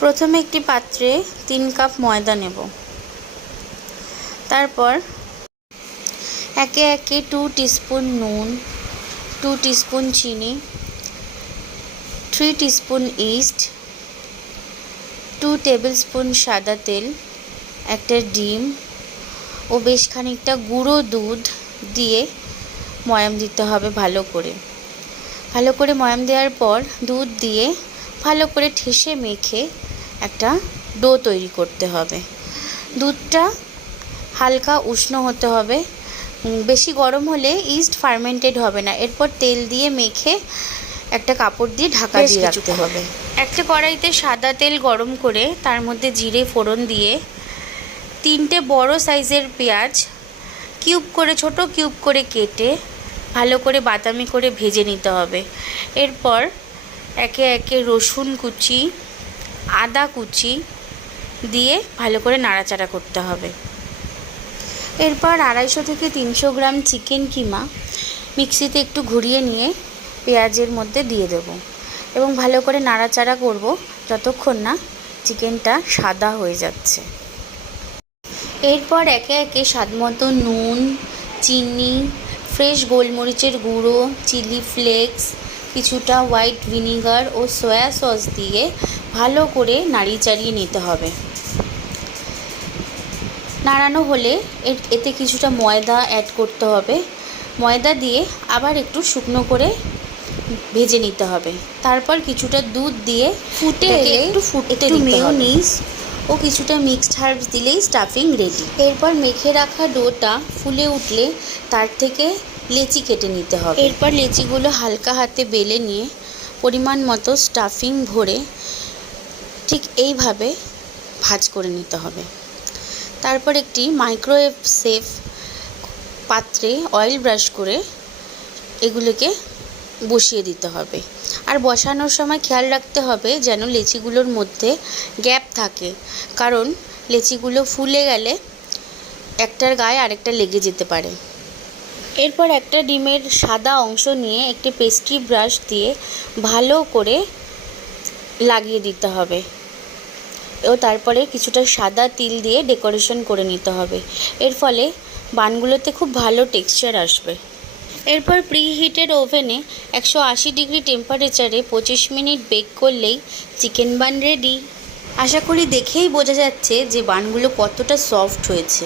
প্রথমে একটি পাত্রে 3 কাপ ময়দা নেব। তারপর একে একে 2 টিস্পুন নুন, 2 টিস্পুন চিনি, 3 টিস্পুন ইস্ট, 2 টেবিলস্পুন সাদা তেল, একটা ডিম ও বেশ খানিকটা গুঁড়ো দুধ দিয়ে ময়াম দিতে হবে ভালো করে। ময়াম দেওয়ার পর দুধ দিয়ে ভালো করে ঠেসে মেখে একটা ডো তৈরি করতে হবে। দুধটা হালকা উষ্ণ হতে হবে, বেশি গরম হলে ইস্ট ফার্মেন্টেড হবে না। এরপর তেল দিয়ে মেখে একটা কাপড় দিয়ে ঢাকা দিয়ে রাখতে হবে। একটা কড়াইতে সাদা তেল গরম করে তার মধ্যে জিরে ফোড়ন দিয়ে 3টে বড় সাইজের পেঁয়াজ ছোট কিউব করে কেটে ভালো করে বাদামি করে ভেজে নিতে হবে। এরপর একে একে রসুন কুচি, আদা কুচি দিয়ে ভালো করে নাড়াচাড়া করতে হবে। এরপর 250 থেকে 300 গ্রাম চিকেন কিমা মিক্সিতে একটু ঘুরিয়ে নিয়ে পেঁয়াজের মধ্যে দিয়ে দেব এবং ভালো করে নাড়াচাড়া করব যতক্ষণ না চিকেনটা সাদা হয়ে যাচ্ছে। এরপর একে একে স্বাদমতো নুন, চিনি, ফ্রেশ গোলমরিচের গুঁড়ো, চিলি ফ্লেক্স, কিছুটা হোয়াইট ভিনিগার ও সয়া সস দিয়ে ভালো করে নাড়িয়ে চাড়িয়ে নিতে হবে। নাড়ানো হলে এতে কিছুটা ময়দা অ্যাড করতে হবে। ময়দা দিয়ে আবার একটু শুকনো করে ভেজে নিতে হবে। তারপর কিছুটা দুধ দিয়ে ফুটে মেয়োনিজ ও কিছুটা মিক্সড হার্বস দিলেই স্টাফিং রেডি। এরপর মেখে রাখা ডোটা ফুলে উঠলে তার থেকে লেচি কেটে নিতে হবে। এরপর লেচিগুলো হালকা হাতে বেলে নিয়ে পরিমাণ মতো স্টাফিং ভরে ঠিক এইভাবে ভাঁজ করে নিতে হবে। তারপর একটি মাইক্রোওয়েভ সেফ পাত্রে অয়েল ব্রাশ করে এগুলোকে বসিয়ে দিতে হবে। আর বসানোর সময় খেয়াল রাখতে হবে যেন লেচিগুলোর মধ্যে গ্যাপ থাকে, কারণ লেচিগুলো ফুলে গেলে একটার গায়ে আরেকটা লেগে যেতে পারে। এরপর একটা ডিমের সাদা অংশ নিয়ে একটি পেস্ট্রি ব্রাশ দিয়ে ভালো করে লাগিয়ে দিতে হবে ও তারপরে কিছুটা সাদা তিল দিয়ে ডেকোরেশন করে নিতে হবে। এর ফলে বানগুলোতে খুব ভালো টেক্সচার আসবে। এরপর প্রিহিটেড ওভেনে 180 ডিগ্রি টেম্পারেচারে 25 মিনিট বেক করলেই চিকেন বান রেডি। আশা করি দেখেই বোঝা যাচ্ছে যে বানগুলো কতটা সফট হয়েছে।